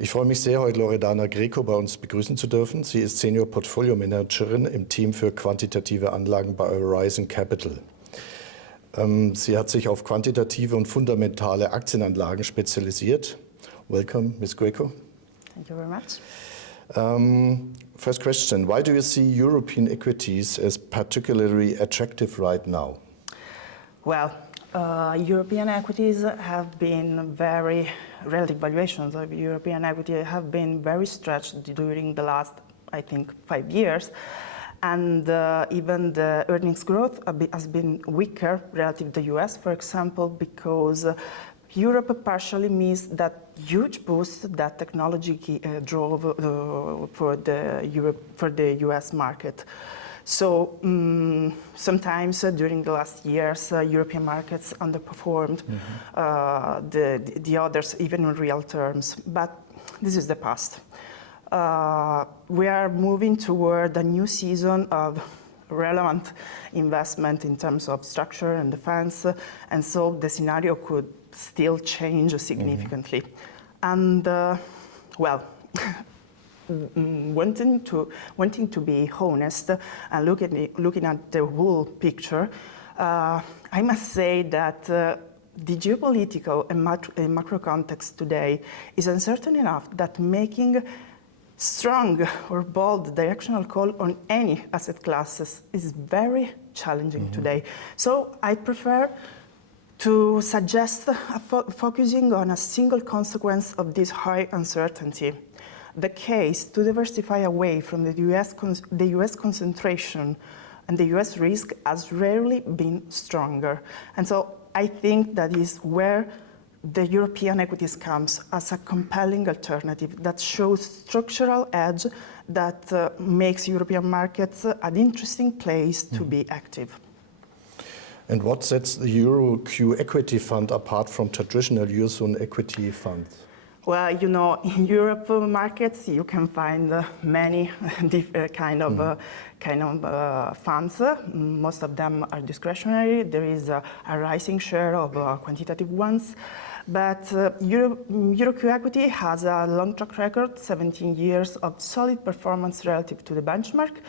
Ich freue mich sehr, heute Loredana Greco bei uns begrüßen zu dürfen. Sie ist Senior Portfolio Managerin im Team für quantitative Anlagen bei Eurizon Capital. Sie hat sich auf quantitative und fundamentale Aktienanlagen spezialisiert. Welcome, Ms. Greco. Thank you very much. First question, why do you see European equities as particularly attractive right now? Well, European equities have been relative valuations of European equity have been very stretched during the last, I think, 5 years. And even the earnings growth has been weaker relative to the US, for example, because Europe partially missed that huge boost that technology drove for the US market. So sometimes during the last years, European markets underperformed the others, even in real terms. But this is the past. We are moving toward a new season of relevant investment in terms of structure and defense, and so the scenario could still change significantly. And well, wanting to be honest and looking at the whole picture, I must say that the geopolitical and macro context today is uncertain enough that making strong or bold directional call on any asset classes is very challenging today. So I prefer to suggest focusing on a single consequence of this high uncertainty. The case to diversify away from the US concentration and the US risk has rarely been stronger. And so I think that is where the European equities comes as a compelling alternative that shows structural edge that makes European markets an interesting place to be active. And what sets the EuroQ equity fund apart from traditional Eurozone equity funds? Well, you know, in Europe markets, you can find many kind of funds. Most of them are discretionary. There is a rising share of quantitative ones. But EuroQ equity has a long track record, 17 years of solid performance relative to the benchmark.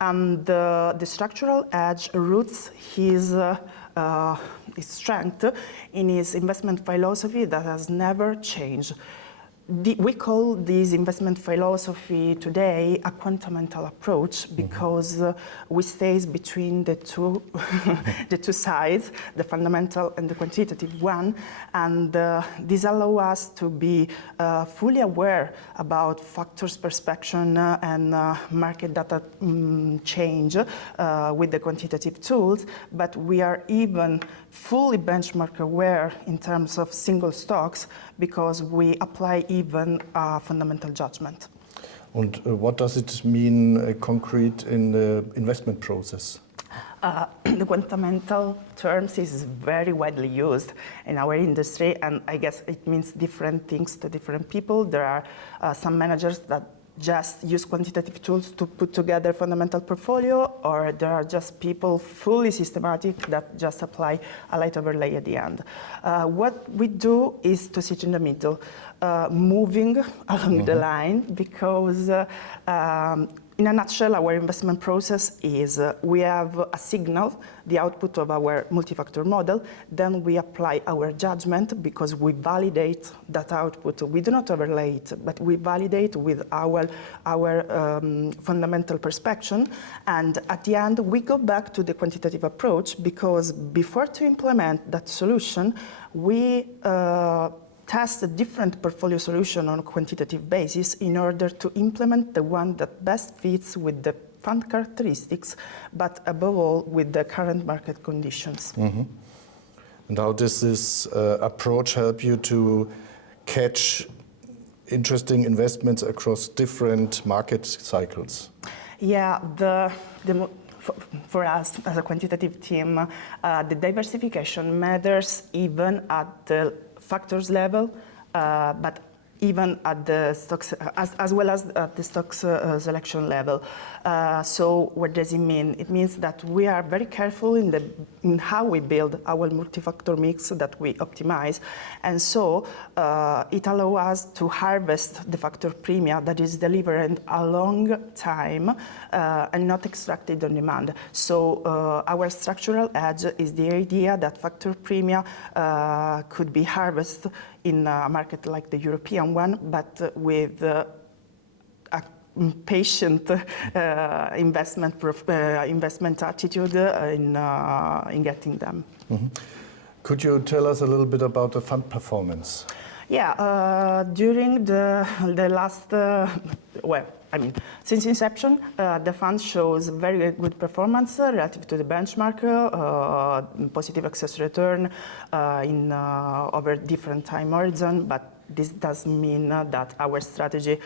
And the structural edge roots his strength in his investment philosophy that has never changed. We call this investment philosophy today a quantamental approach because we stay between the two, the two sides, the fundamental and the quantitative one, and this allows us to be fully aware about factors perception and market data change with the quantitative tools, but we are even fully benchmark aware in terms of single stocks because we apply even fundamental judgment. And what does it mean concrete in the investment process? The quantamental terms is very widely used in our industry, and I guess it means different things to different people. There are some managers that just use quantitative tools to put together fundamental portfolio, or there are just people fully systematic that just apply a light overlay at the end. What we do is to sit in the middle, moving along the line, because in a nutshell, our investment process is we have a signal, the output of our multi-factor model, then we apply our judgment because we validate that output. We do not overlay it, but we validate with our fundamental perspective, and at the end we go back to the quantitative approach because before to implement that solution, we test a different portfolio solution on a quantitative basis in order to implement the one that best fits with the fund characteristics, but above all with the current market conditions. And how does this approach help you to catch interesting investments across different market cycles? Yeah, for us as a quantitative team, the diversification matters even at the factors level, but even at the stocks, as well as at the stocks selection level. So what does it mean? It means that we are very careful in how we build our multi-factor mix that we optimize. And so it allows us to harvest the factor premia that is delivered a long time and not extracted on demand. So our structural edge is the idea that factor premia could be harvested in a market like the European one, but with a patient investment attitude in getting them. Mm-hmm. Could you tell us a little bit about the fund performance? Yeah, during the last, since inception, the fund shows very good performance relative to the benchmark, positive excess return over different time horizon, but this doesn't mean that our strategy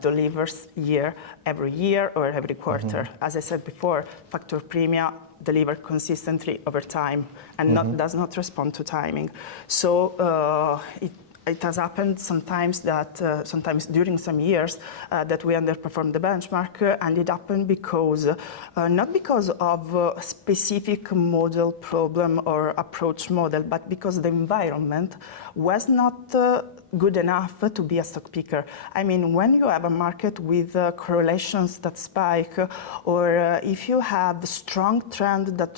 delivers every year or every quarter. Mm-hmm. As I said before, factor premia deliver consistently over time and does not respond to timing. So it has happened sometimes that sometimes during some years that we underperformed the benchmark, and it happened because not because of a specific model problem or approach model, but because the environment was not good enough to be a stock picker. I mean, when you have a market with correlations that spike, or if you have strong trend that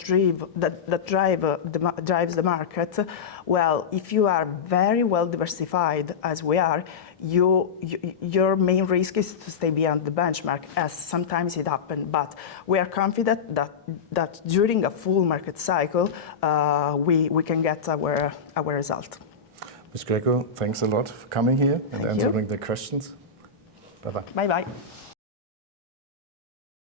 drives the market, well, if you are very well diversified, as we are, your main risk is to stay beyond the benchmark, as sometimes it happens. But we are confident that during a full market cycle, we can get our result. Ms. Greco, thanks a lot for coming here and answering the questions. Bye-bye. Bye-bye.